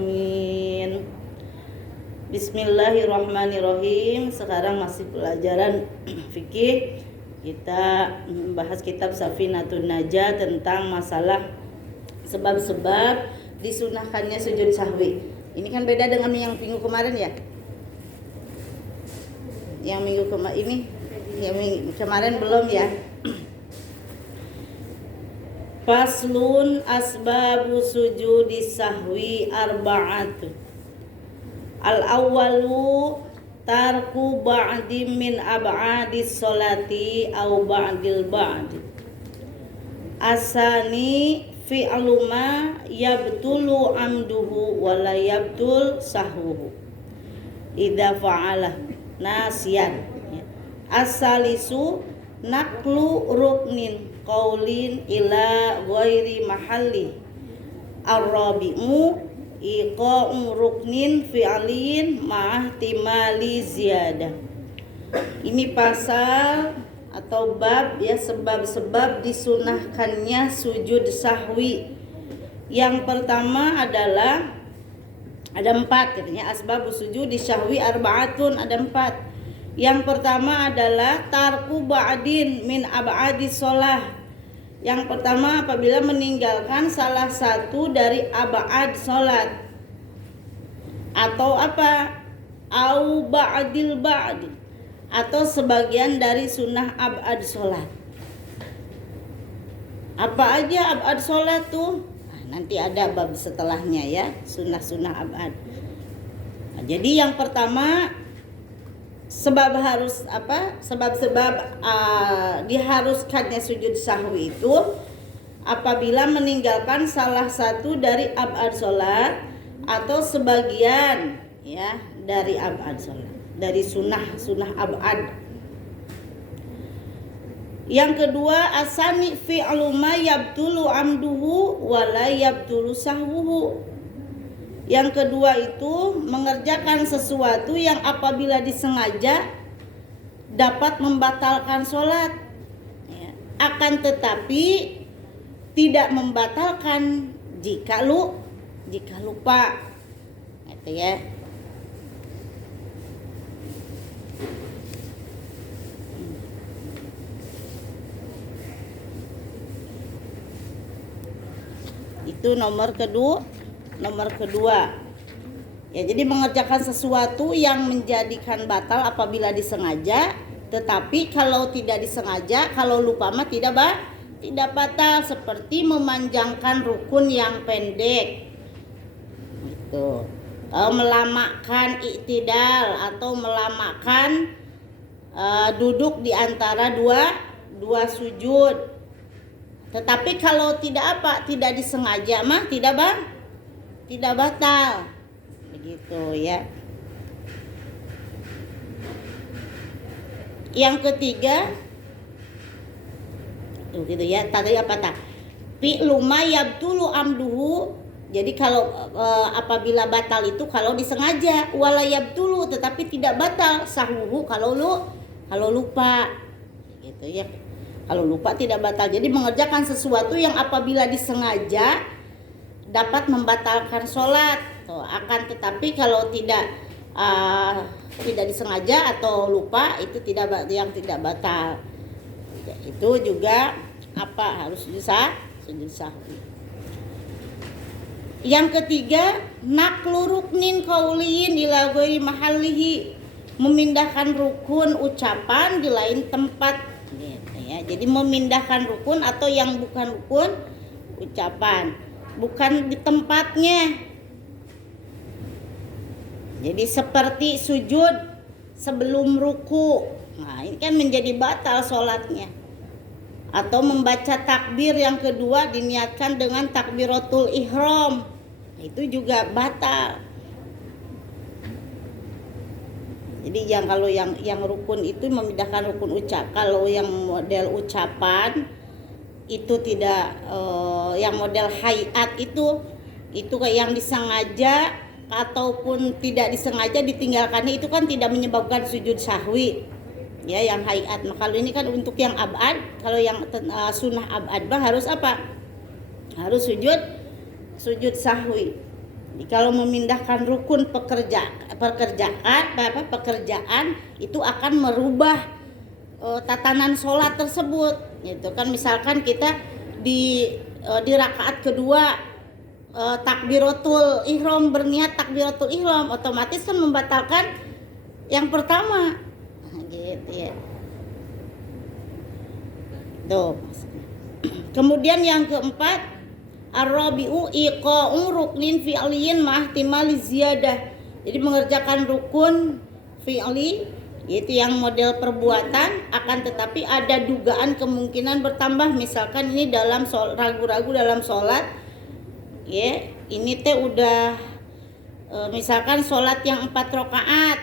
alamin. Bismillahirrahmanirrahim. Sekarang masih pelajaran fikih. Kita membahas kitab Safinatun Najah tentang masalah sebab-sebab disunahkannya sujud sahwi. Ini kan beda dengan yang minggu kemarin ya. Yang minggu kemarin belum ya. Faslun asbabu sujudi sahwi arba'atu. Al-awwalu tarku ba'di min ab'adis sholati au ba'dil ba'di. Asani fi'lu ma yabtulu amduhu wa la yabtul sahwuhu idza fa'ala nasiyan. Asalisu naklu ruknin qaulin ila ghairi mahalli. Ar-rabi'u iqa'u ruknin fi'lin ma'ahtimali ziyadah. Ini pasal atau bab ya, sebab-sebab disunahkannya sujud sahwi. Yang pertama adalah ada 4 katanya, asbab sujud di sahwi arba'atun, ada 4. Yang pertama adalah tarku ba'din min ab'adis sholah. Yang pertama apabila meninggalkan salah satu dari ab'ad sholat. Atau apa? Au ba'dil ba'di, atau sebagian dari sunnah ab'ad sholat. Apa aja ab'ad sholat tuh? Nah, nanti ada bab setelahnya ya, sunnah-sunnah ab'ad. Nah, jadi yang pertama sebab harus apa? Sebab-sebab diharuskannya sujud sahwi itu apabila meninggalkan salah satu dari ab'ad sholat atau sebagian ya dari ab'ad sholat, dari sunnah ab'ad. Yang kedua, asani fi'lu ma yabtulu amduhu wa la yabtulu sahwuhu. Yang kedua itu mengerjakan sesuatu yang apabila disengaja dapat membatalkan sholat ya. Akan tetapi tidak membatalkan jika lupa gitu ya. Itu nomor kedua ya, jadi mengerjakan sesuatu yang menjadikan batal apabila disengaja, tetapi kalau tidak disengaja, kalau lupa mah tidak batal, seperti memanjangkan rukun yang pendek itu, melamakan i'tidal atau melamakan duduk di antara dua sujud. Tetapi kalau tidak disengaja mah tidak batal. Begitu ya. Yang ketiga tuh gitu ya. Tadi apa tak? Fi'lu ma yabtulu amduhu. Jadi kalau apabila batal itu kalau disengaja, wala yabtulu, tetapi tidak batal sahwuhu kalau lupa. Gitu ya. Kalau lupa tidak batal. Jadi mengerjakan sesuatu yang apabila disengaja dapat membatalkan sholat. Akan tetapi kalau tidak disengaja atau lupa itu tidak batal. Itu juga harus sujud sahwi. Yang ketiga, naklu ruknin qaulin ila ghairi mahallihi, memindahkan rukun ucapan di lain tempat. Ya, jadi memindahkan rukun atau yang bukan rukun ucapan, bukan di tempatnya. Jadi seperti sujud sebelum ruku, nah ini kan menjadi batal sholatnya. Atau membaca takbir yang kedua diniatkan dengan takbiratul ihram, itu juga batal. Jadi kalau yang rukun itu memindahkan rukun ucap. Kalau yang model ucapan itu tidak, yang model hayat itu kayak yang disengaja ataupun tidak disengaja ditinggalkannya itu kan tidak menyebabkan sujud sahwi. Ya, yang hayat. Nah, kalau ini kan untuk yang abad, kalau yang sunnah abad harus apa? Harus sujud sahwi. Jadi kalau memindahkan rukun pekerjaan itu akan merubah tatanan sholat tersebut. Gitu kan, misalkan kita di rakaat kedua takbiratul ihram, berniat takbiratul ihram, otomatis kan membatalkan yang pertama. Gitu ya. Tuh. Kemudian yang keempat, ar-rabi'u iqa'u ruknin fi'liyin ma'ihtimali ziyadah. Jadi mengerjakan rukun fi'li, yaitu yang model perbuatan, akan tetapi ada dugaan kemungkinan bertambah. Misalkan ini dalam ragu-ragu dalam sholat, ya, ini teh udah misalkan sholat yang 4 rakaat,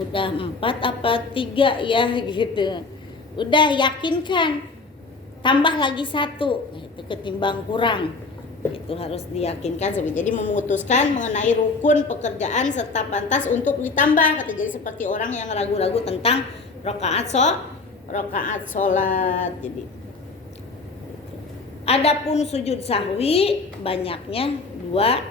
udah 4 apa 3 ya gitu, udah yakinkan tambah lagi 1 itu ketimbang kurang, itu harus diyakinkan. Jadi memutuskan mengenai rukun pekerjaan serta pantas untuk ditambah. Jadi seperti orang yang ragu-ragu tentang rakaat sholat. Jadi adapun sujud sahwi banyaknya dua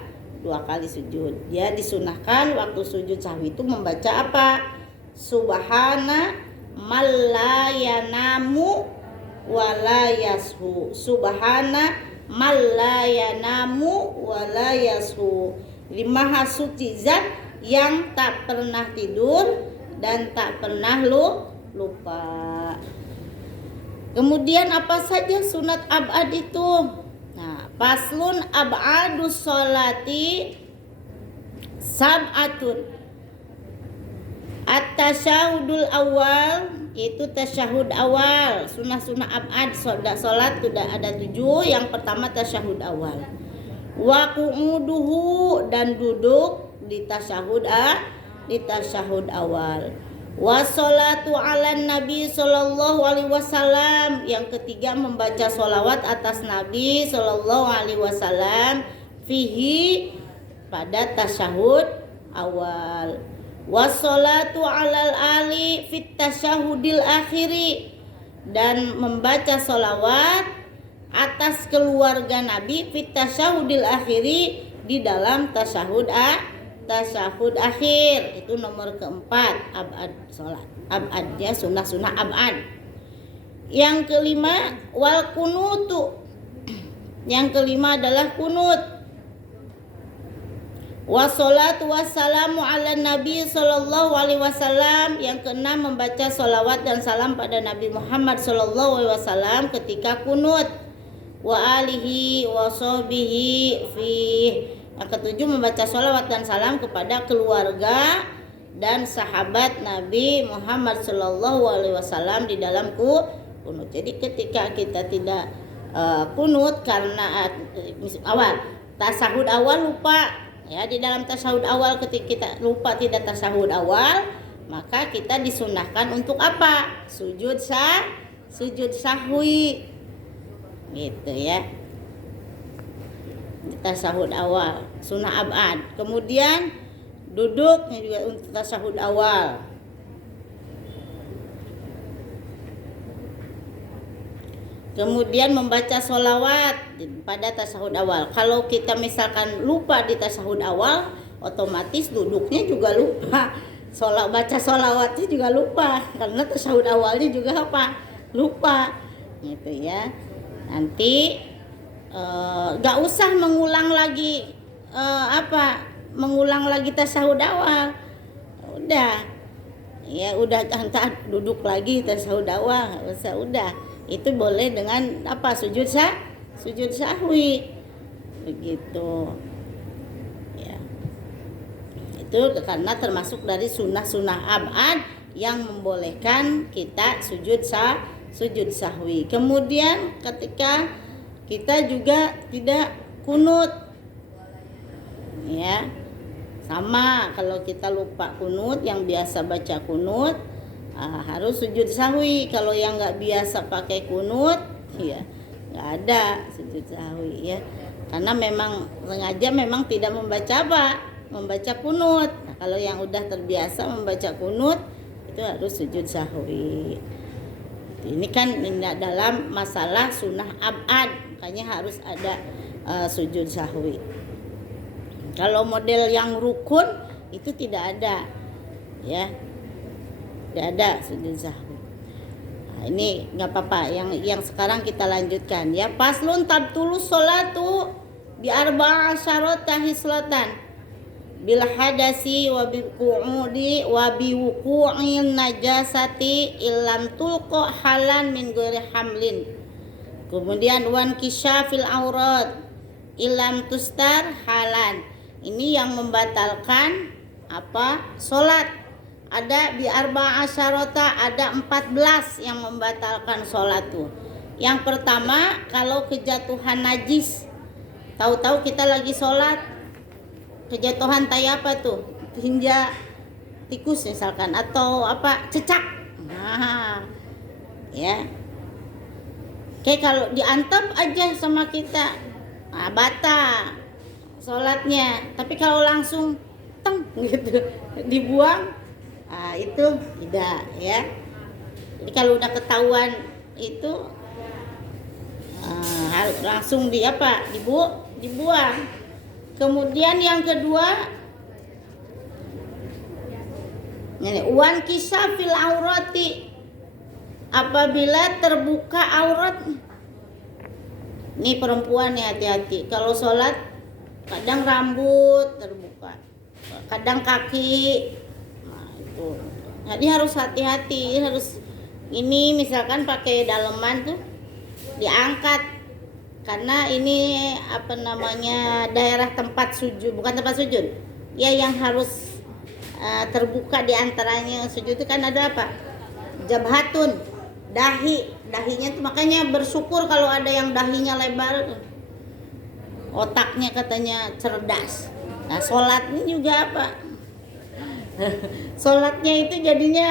kali sujud. Dia disunahkan waktu sujud sahwi itu membaca apa? Subhana mallayanamu wala yashu. Subhana mallayanamu wala yashu. Jadi maha suci zat yang tak pernah tidur dan tak pernah lupa. Kemudian apa saja sunat ab'ad itu? Nah, faslun ab'adus sholati sab'atun. At-tasyahudul awal, itu tasyahud awal. Sunah-sunah ab'ad sholat sudah ada 7. Yang pertama tasyahud awal. Wa qu'uduhu, dan duduk di tasyahud awal. Wa sholatu ala nabi sallallahu alaihi wasallam. Yang ketiga membaca sholawat atas Nabi sallallahu alaihi wasallam fihi, pada tasyahud awal. Wassalatu alal ali fit tasyahudil akhiri, dan membaca sholawat atas keluarga Nabi fit tasyahudil akhiri, di dalam tasyahud akhir. Itu nomor keempat ab'ad sholat. Ab'adnya sunah ab'ad. Yang kelima wal kunutu. Yang kelima adalah kunut. Wassalatu wassalamu ala nabi sallallahu alaihi wasallam. Yang keenam membaca sholawat dan salam pada Nabi Muhammad sallallahu alaihi wasallam ketika kunut. Wa alihi wa sahbihi fih. Yang ketujuh membaca sholawat dan salam kepada keluarga dan sahabat Nabi Muhammad sallallahu alaihi wasallam di dalam kunut. Jadi ketika kita tidak kunut karena awal tasahud awal lupa, ya, di dalam tasyahud awal ketika kita lupa tidak tasyahud awal, maka kita disunahkan untuk apa? Sujud sahwi. Gitu ya. Di tasyahud awal, sunnah ab'ad. Kemudian duduknya juga untuk tasyahud awal. Kemudian membaca sholawat pada tasyahud awal. Kalau kita misalkan lupa di tasyahud awal, otomatis duduknya juga lupa. Baca sholawatnya juga lupa, karena tasyahud awalnya juga apa? Lupa. Gitu ya. Nanti gak usah mengulang lagi mengulang lagi tasyahud awal. Udah. Ya udah, entah duduk lagi tasyahud awal, udah. Itu boleh dengan apa? Sujud sahwi. Begitu. Ya. Itu karena termasuk dari sunah ab'ad yang membolehkan kita sujud sahwi. Kemudian ketika kita juga tidak kunut, ya, sama kalau kita lupa kunut, yang biasa baca kunut harus sujud sahwi. Kalau yang nggak biasa pakai kunut, ya nggak ada sujud sahwi, ya, karena memang sengaja memang tidak membaca kunut. Nah, kalau yang udah terbiasa membaca kunut, itu harus sujud sahwi. Ini kan dalam masalah sunnah ab'ad, makanya harus ada sujud sahwi. Kalau model yang rukun itu tidak ada, ya, tidak ada sujud sahwi. Nah, ini nggak apa-apa. Yang sekarang kita lanjutkan, ya. Paslun tabtulu sholatu bi arba'a syarata hislatan bil hadasi wa bi qu'udi wa bi wuqu'in najasati illam tulqa halan min ghairi hamlin. Kemudian wan kisyafil aurat illam tustar halan. Ini yang membatalkan apa? Salat. Ada bi arba'a syarata, ada 14 yang membatalkan salat tuh. Yang pertama, kalau kejatuhan najis. Tahu-tahu kita lagi salat, kejatuhan tai apa tuh? Tinja tikus misalkan, atau apa? Cecak. Nah, ya. Kayak kalau diantep aja sama kita, nah, batal sholatnya. Tapi kalau langsung teng gitu dibuang, nah, itu tidak, ya. Jadi kalau udah ketahuan itu harus langsung dibuang. Kemudian yang kedua, ini wan kisafil aurati, apabila terbuka aurat. Ini perempuan ya, hati-hati. Kalau sholat kadang rambut terbuka, kadang kaki. Nah, itu. Jadi harus hati-hati, harus ini misalkan pakai daleman tuh diangkat, karena ini apa namanya, daerah tempat sujud, bukan tempat sujud. Ya, yang harus terbuka di antaranya sujud itu kan ada apa? Jabhatun, dahinya tuh, makanya bersyukur kalau ada yang dahinya lebar, otaknya katanya cerdas. Nah, sholatnya juga apa? Sholatnya itu jadinya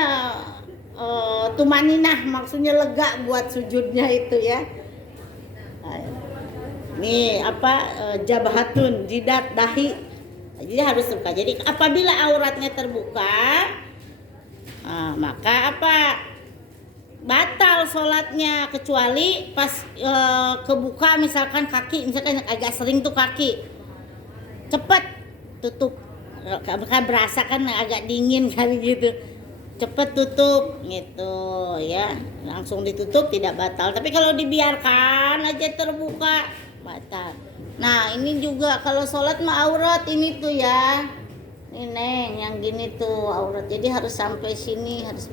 tumaninah, maksudnya lega buat sujudnya itu, ya. Ini apa, jabhatun, jidat, dahi. Jadi harus terbuka. Jadi apabila auratnya terbuka, maka apa? Batal sholatnya, kecuali pas kebuka misalkan kaki, misalkan agak sering tuh kaki, cepet tutup, kan berasa kan agak dingin kali gitu, cepet tutup gitu, ya, langsung ditutup tidak batal. Tapi kalau dibiarkan aja terbuka, batal. Nah, ini juga kalau sholat mah aurat ini tuh, ya, ini Neng, yang gini tuh aurat, jadi harus sampai sini, harus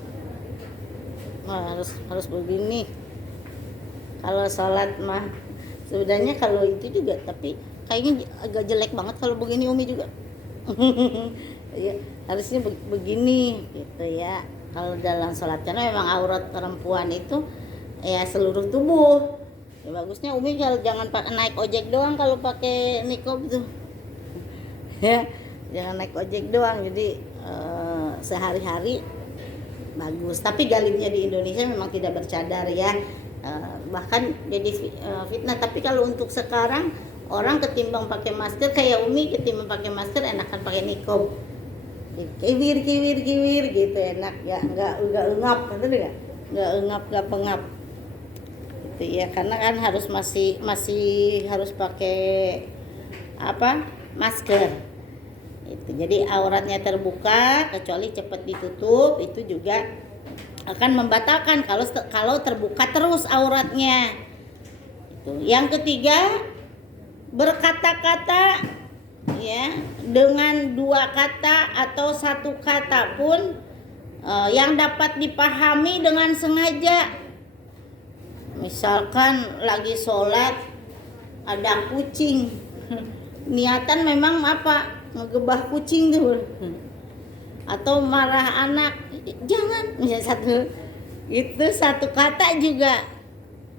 begini. Kalau sholat mah sebenarnya kalau itu juga, tapi kayaknya agak jelek banget kalau begini Umi juga. Ya, harusnya begini gitu, ya. Kalau dalam sholat, karena memang aurat perempuan itu ya seluruh tubuh. Ya, bagusnya Umi kalau jangan naik ojek doang kalau pakai niqab tuh. Ya, jangan naik ojek doang. Jadi sehari-hari bagus. Tapi galibnya di Indonesia memang tidak bercadar, ya. Bahkan jadi fitnah. Tapi kalau untuk sekarang orang ketimbang pakai masker, kayak Umi ketimbang pakai masker enakan pakai niqab. Kiwir gitu, enak, ya, enggak engap, betul enggak? Enggak engap, enggak pengap. Gitu, ya, karena kan harus masih harus pakai apa? Masker. Itu. Jadi auratnya terbuka kecuali cepat ditutup, itu juga akan membatalkan kalau terbuka terus auratnya. Itu. Yang ketiga, berkata-kata, ya, dengan dua kata atau satu kata pun yang dapat dipahami dengan sengaja. Misalkan lagi sholat ada kucing, niatan memang apa? Ngegebah kucing tuh, atau marah anak, jangan, misalnya satu kata juga.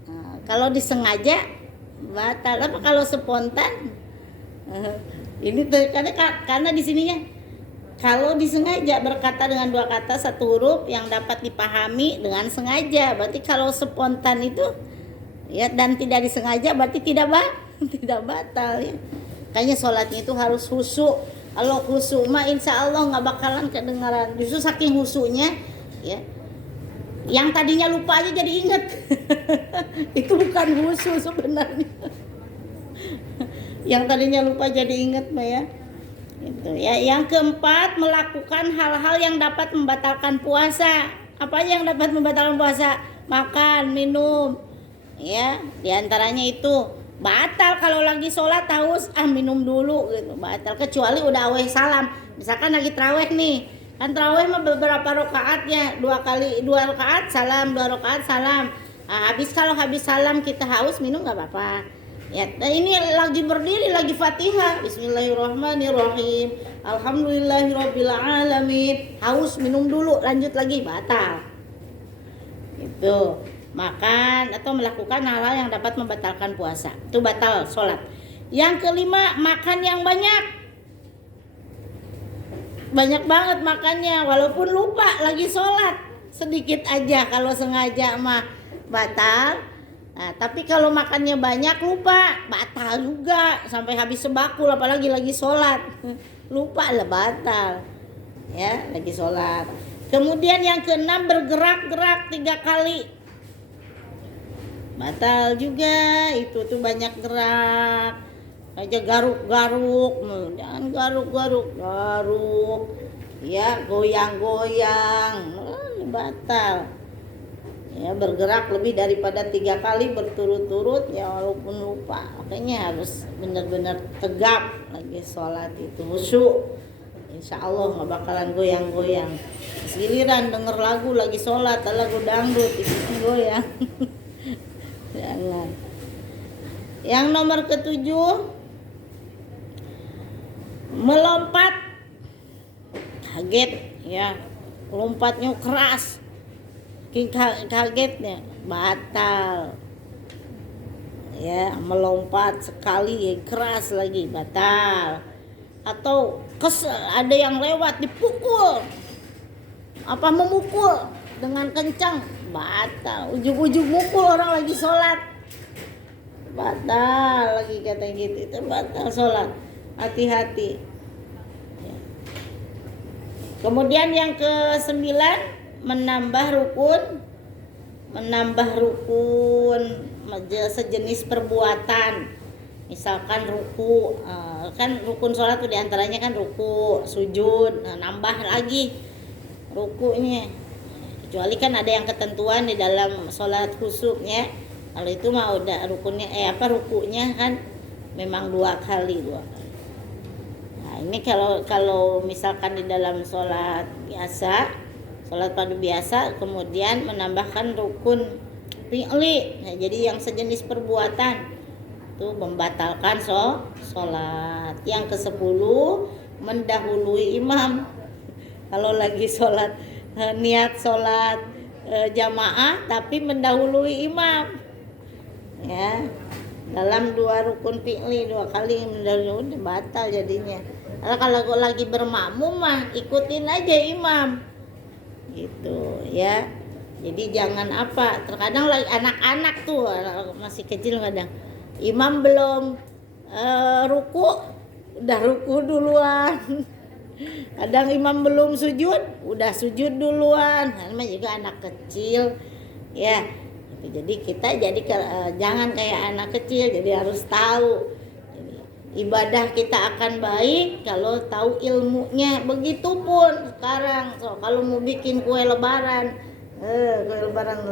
Nah, kalau disengaja batal. Apa kalau spontan? Ini tuh karena di sininya kalau disengaja berkata dengan dua kata satu huruf yang dapat dipahami dengan sengaja. Berarti kalau spontan itu, ya, dan tidak disengaja berarti tidak batal, ya. Kayaknya sholatnya itu harus khusyuk. Kalau khusyuk mah insya Allah nggak bakalan kedengaran. Justru saking khusyuknya, ya, yang tadinya lupa aja jadi inget. Itu bukan khusyuk sebenarnya. Yang tadinya lupa jadi inget mah, ya. Itu ya. Yang keempat, melakukan hal-hal yang dapat membatalkan puasa. Apa yang dapat membatalkan puasa? Makan, minum. Ya, diantaranya itu batal kalau lagi sholat haus, minum dulu gitu, batal. Kecuali udah aweh salam. Misalkan lagi taraweh nih, kan taraweh mah beberapa rakaatnya, 2 rakaat salam, 2 rakaat salam. Kalau habis salam kita haus minum nggak apa-apa. Ya, nah ini lagi berdiri lagi Fatihah, Bismillahirrahmanirrahim, Alhamdulillahirabbil alamin, haus minum dulu, lanjut lagi, batal. Itu makan atau melakukan hal-hal yang dapat membatalkan puasa, itu batal sholat. Yang kelima, makan yang banyak banget makannya, walaupun lupa lagi sholat, sedikit aja. Kalau sengaja mah batal. Nah, tapi kalau makannya banyak lupa, batal juga sampai habis sebakul, apalagi lagi sholat. Lupa lah, batal. Ya, lagi sholat. Kemudian yang keenam, bergerak-gerak 3 kali. Batal juga, itu tuh banyak gerak. Aja garuk-garuk, jangan garuk-garuk. Ya, goyang-goyang. Batal. Ya, bergerak lebih daripada 3 kali berturut-turut ya, walaupun lupa. Makanya harus benar-benar tegap lagi sholat itu, khusyuk. Insya Allah nggak bakalan goyang-goyang. Giliran denger lagu lagi sholat, lagu dangdut itu goyang. Jangan. Yang nomor ketujuh, melompat kaget ya, lompatnya keras, kagetnya batal ya. Melompat sekali keras lagi batal. Atau ada yang lewat dipukul, memukul dengan kencang, batal. Ujung-ujung mukul orang lagi sholat, batal lagi, kata gitu, itu batal sholat. Hati-hati. Kemudian yang ke-9, menambah rukun sejenis perbuatan. Misalkan ruku, kan rukun sholat tuh diantaranya kan ruku, sujud, nambah lagi rukunya. Kecuali kan ada yang ketentuan di dalam sholat khusyuknya. Kalau itu mah udah rukunnya, rukunya kan memang 2 kali. Nah, ini kalau misalkan di dalam sholat biasa, sholat fardu biasa, kemudian menambahkan rukun fi'li, nah, jadi yang sejenis perbuatan itu membatalkan sholat. Yang ke-10, mendahului imam. Kalau lagi sholat, niat sholat jamaah tapi mendahului imam ya, dalam 2 rukun fi'li 2 kali mendahului, batal jadinya. Kalau lagi bermakmum mah ikutin aja imam gitu ya. Jadi jangan terkadang lagi anak-anak tuh masih kecil, kadang imam belum ruku udah ruku duluan. Kadang imam belum sujud udah sujud duluan. Namanya juga anak kecil ya. Jadi kita jangan kayak anak kecil, jadi harus tahu. Ibadah kita akan baik kalau tahu ilmunya. Begitupun sekarang, kalau mau bikin kue lebaran,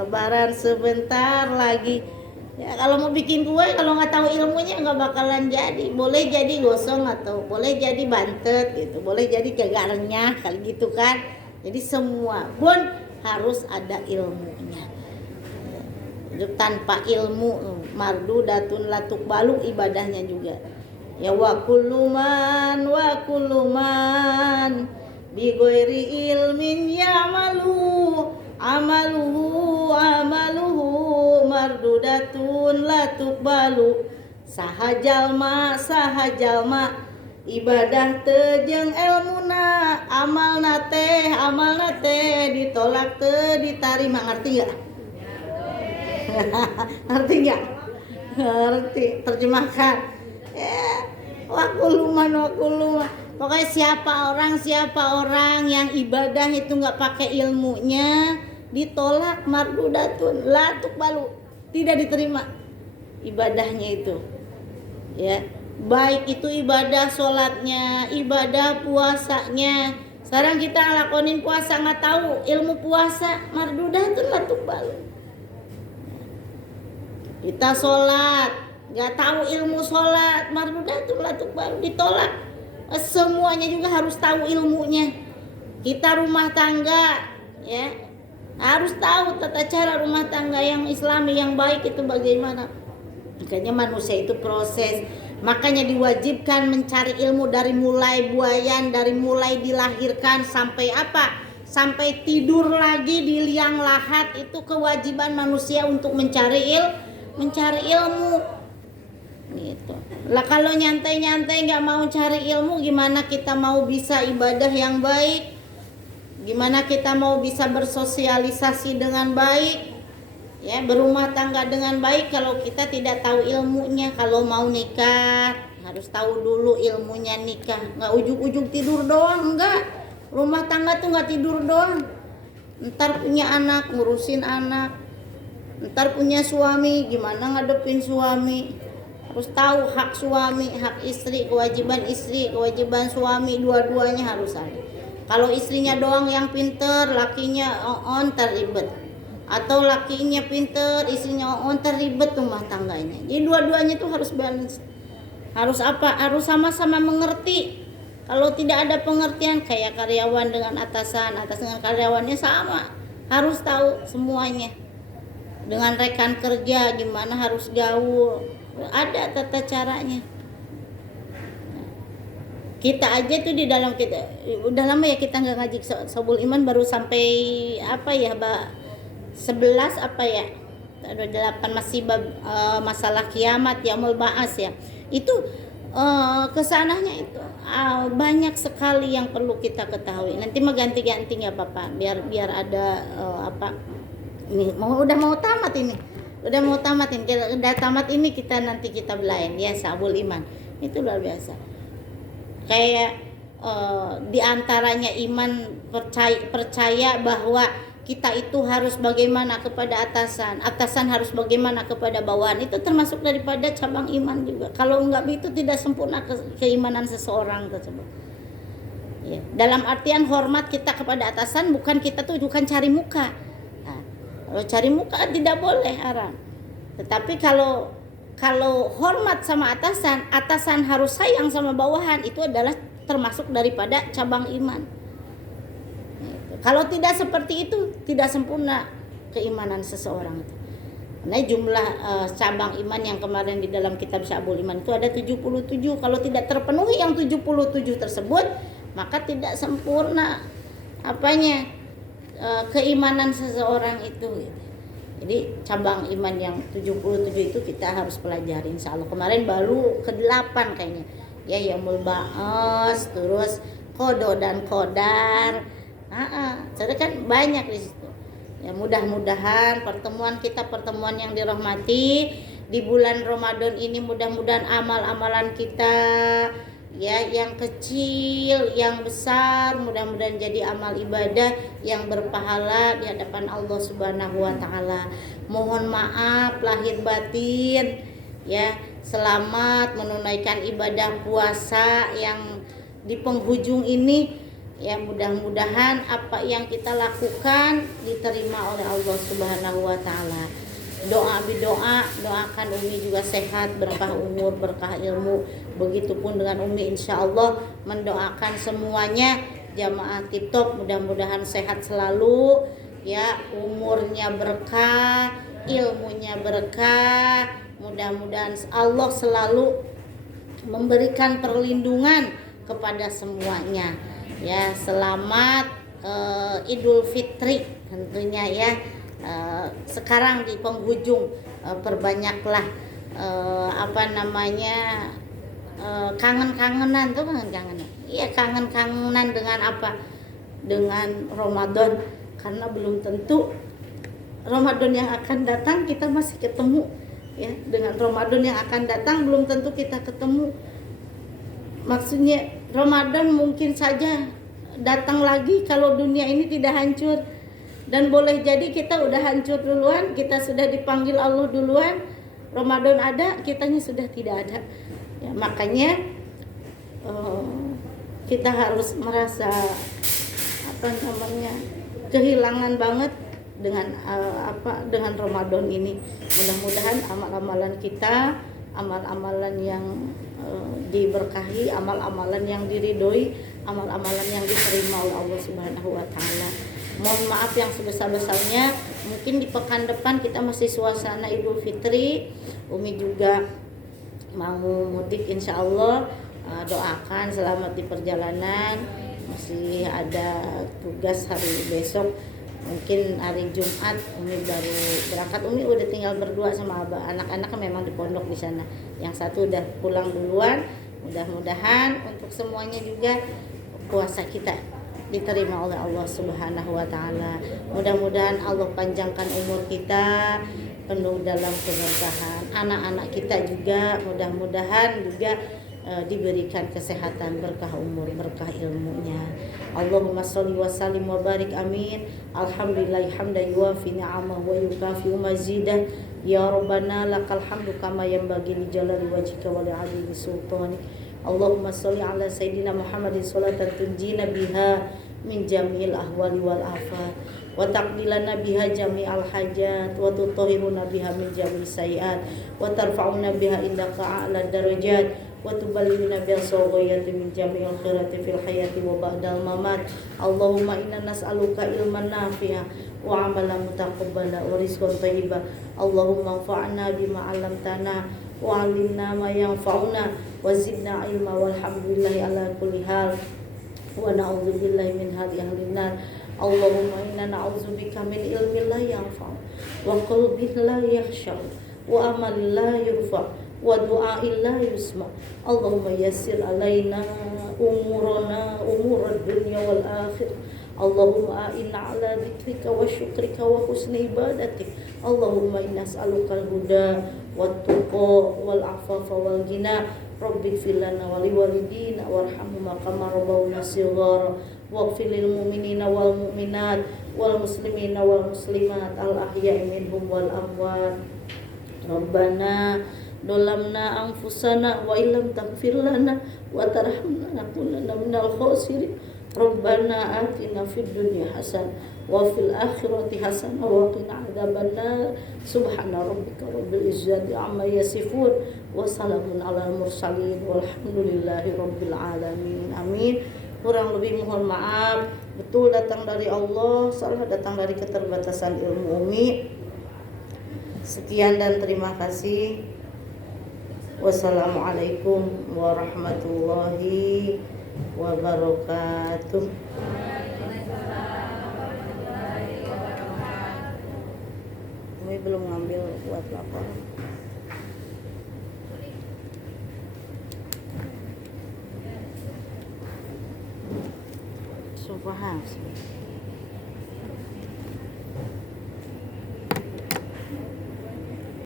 lebaran sebentar lagi. Ya, kalau mau bikin kue, kalau nggak tahu ilmunya nggak bakalan jadi. Boleh jadi gosong atau boleh jadi bantet gitu, boleh jadi kegarnya kali gitu kan. Jadi semua pun harus ada ilmunya. Tanpa ilmu, mardudatun latuk balu, ibadahnya juga. Ya wa kulluman bi ghairi ilmin amaluhu mardudatun la tuqbalu. Sahajalma ibadah teu jeung elmuna, amalna teh ditolak teu ditarima. Ngerti enggak? Ngerti enggak? Ngerti, terjemahkan ya. Wakuluman. Pokoknya siapa orang yang ibadah itu nggak pakai ilmunya, ditolak, mardudatun la tuqbalu, tidak diterima ibadahnya itu ya. Baik itu ibadah sholatnya, ibadah puasanya. Sekarang kita ngelakonin puasa nggak tahu ilmu puasa, mardudatun la tuqbalu. Kita sholat nggak tahu ilmu sholat, mardudatun la tuqbalu, ditolak. Semuanya juga harus tahu ilmunya. Kita rumah tangga, ya, harus tahu tata cara rumah tangga yang islami, yang baik itu bagaimana. Makanya manusia itu proses. Makanya diwajibkan mencari ilmu dari mulai buayan, dari mulai dilahirkan sampai apa? Sampai tidur lagi di liang lahat, itu kewajiban manusia untuk mencari ilmu. Gitu. Lah kalau nyantai-nyantai nggak mau cari ilmu, gimana kita mau bisa ibadah yang baik? Gimana kita mau bisa bersosialisasi dengan baik? Ya, berumah tangga dengan baik kalau kita tidak tahu ilmunya. Kalau mau nikah harus tahu dulu ilmunya nikah. Nggak ujuk-ujuk tidur doang, enggak. Rumah tangga tuh nggak tidur doang. Ntar punya anak, ngurusin anak. Ntar punya suami, gimana ngadepin suami. Harus tahu hak suami, hak istri, kewajiban suami, dua-duanya harus ada. Kalau istrinya doang yang pinter, lakinya on terlibat. Atau lakinya pinter, istrinya terlibat rumah tangganya. Jadi dua-duanya tuh harus balance. Harus apa? Harus sama-sama mengerti. Kalau tidak ada pengertian, kayak karyawan dengan atasan, atas dengan karyawannya sama. Harus tahu semuanya. Dengan rekan kerja gimana harus gaul. Ada tata caranya. Kita aja tuh di dalam kita, udah lama ya kita nggak ngaji Sobul Iman, baru sampai apa ya, 11 apa ya, ada 8 masih masalah kiamat, yaumul ba'ats ya. Itu kesananya itu banyak sekali yang perlu kita ketahui. Nanti mah ganti-ganti ya Bapak, biar ada apa ini udah mau tamat ini. Udah tamat ini nanti kita belain ya Sabul Iman. Itu luar biasa. Kayak diantaranya iman percaya bahwa kita itu harus bagaimana kepada atasan harus bagaimana kepada bawahan. Itu termasuk daripada cabang iman juga. Kalau enggak itu tidak sempurna keimanan seseorang tersebut. Ya, dalam artian hormat kita kepada atasan, bukan cari muka. Nah, kalau cari muka tidak boleh, haram. Tetapi kalau hormat sama atasan harus sayang sama bawahan, itu adalah termasuk daripada cabang iman. Kalau tidak seperti itu, tidak sempurna keimanan seseorang itu. Nah, jumlah cabang iman yang kemarin di dalam kitab Sya'bul Iman itu ada 77. Kalau tidak terpenuhi yang 77 tersebut, maka tidak sempurna keimanan seseorang itu. Jadi cabang iman yang 77 itu kita harus pelajari insyaallah. Kemarin baru ke-8 kayaknya. Ya, yaumul ba'ats, terus qada dan qadar. Jadi kan banyak di situ. Ya, mudah-mudahan pertemuan yang dirahmati di bulan Ramadan ini, mudah-mudahan amal-amalan kita ya, yang kecil, yang besar, mudah-mudahan jadi amal ibadah yang berpahala di hadapan Allah Subhanahu wa taala. Mohon maaf lahir batin ya, selamat menunaikan ibadah puasa yang di penghujung ini. Ya, mudah-mudahan apa yang kita lakukan diterima oleh Allah Subhanahu wa taala. Doakan Umi juga sehat, berkah umur, berkah ilmu. Begitupun dengan Umi, insyaallah mendoakan semuanya jamaah tip-top, mudah-mudahan sehat selalu ya, umurnya berkah, ilmunya berkah. Mudah-mudahan Allah selalu memberikan perlindungan kepada semuanya. Ya, selamat Idul Fitri tentunya ya. Sekarang di penghujung perbanyaklah kangen-kangenan tuh, iya, kangen-kangenan dengan apa? Dengan Ramadan, karena belum tentu Ramadan yang akan datang kita masih ketemu ya. Dengan Ramadan yang akan datang belum tentu kita ketemu. Maksudnya Ramadan mungkin saja datang lagi kalau dunia ini tidak hancur, dan boleh jadi kita udah hancur duluan, kita sudah dipanggil Allah duluan, Ramadan ada, kitanya sudah tidak ada Ya, makanya kita harus merasa apa namanya kehilangan banget dengan dengan Ramadan ini. Mudah-mudahan amal-amalan kita, amal-amalan yang diberkahi, amal-amalan yang diridhoi, amal-amalan yang diterima oleh Allah Subhanahu wa taala. Mohon maaf yang sebesar-besarnya. Mungkin di pekan depan kita masih suasana Idul Fitri. Umi juga mau mudik insya Allah. Doakan selamat di perjalanan. Masih ada tugas hari besok. Mungkin hari Jumat Umi baru berangkat. Umi udah tinggal berdua sama abah. Anak-anak memang di pondok di sana. Yang satu udah pulang duluan. Mudah-mudahan untuk semuanya juga puasa kita diterima oleh Allah Subhanahu wa taala. Mudah-mudahan Allah panjangkan umur kita penuh dalam keberkahan. Anak-anak kita juga mudah-mudahan juga diberikan kesehatan, berkah umur, berkah ilmunya. Allahumma sholli wa sallim wa barik amin. Alhamdulillah hamdan yuwafi ni'amahu wa yukafi mazidah. Ya Rabbana lakal hamdu kama yanbaghi li jalali wajhika wa li 'azimi sultanik. Allahumma sholli ala sayyidina Muhammadin sholatan tunjina biha min jami'il ahwali wal afat wa taqdilana biha jami'al hajat wa tutahhiruna biha min jami'is sayiat wa tarfa'una biha indaka a'la darajat wa tuballighuna biha saghayati min jami'il khairati fil hayati wa ba'dal mamat. Allahumma inna nas'aluka ilman nafi'a wa amalan mutaqabbala wa rizqan thayyiba. Allahumma anfa'na bima 'allamtana wa 'allimna ma yanfa'una wa zidna ilma walhamdulillahi ala kulli hal wa na'udzubillahi min hali ahli nar. Allahumma inna na'udzubika min ilmin la yanfa' wa qalbin la yakhsha' wa amalin la yurfa' wa du'a'in la yusma'. Allahumma yassir alaina umurana umurad dunya wal akhirah. Allahumma a'inna ala dzikrika wa syukrika wa husni ibadatik. Allahumma inna nas'aluka al-huda wat tuqa wal afafa wal ghina. Rabbi ighfir lana wa liwalidina warhamhuma kama rabbawna shighara waghfir lil mu'minina wal mu'minat wal muslimina wal muslimat al ahya'i minhum wal amwat. Rabbana dolamna anfusana wa illam taghfir lana wa tarhamna nakunanna minal khasirin. Rabbana atina fid dunya hasanah wa fil akhirati hasanah wa qina adzabannar. Subhana rabbika rabbil izzati amma yasifun wa salamun alal mursalin walhamdulillahi rabbil alamin. Amin. Kurang lebih mohon maaf. Betul datang dari Allah, salah datang dari keterbatasan ilmu Umi. Sekian dan terima kasih. Wassalamualaikum warahmatullahi wabarakatuh. Umi belum ngambil buat lapor. Subhanallah.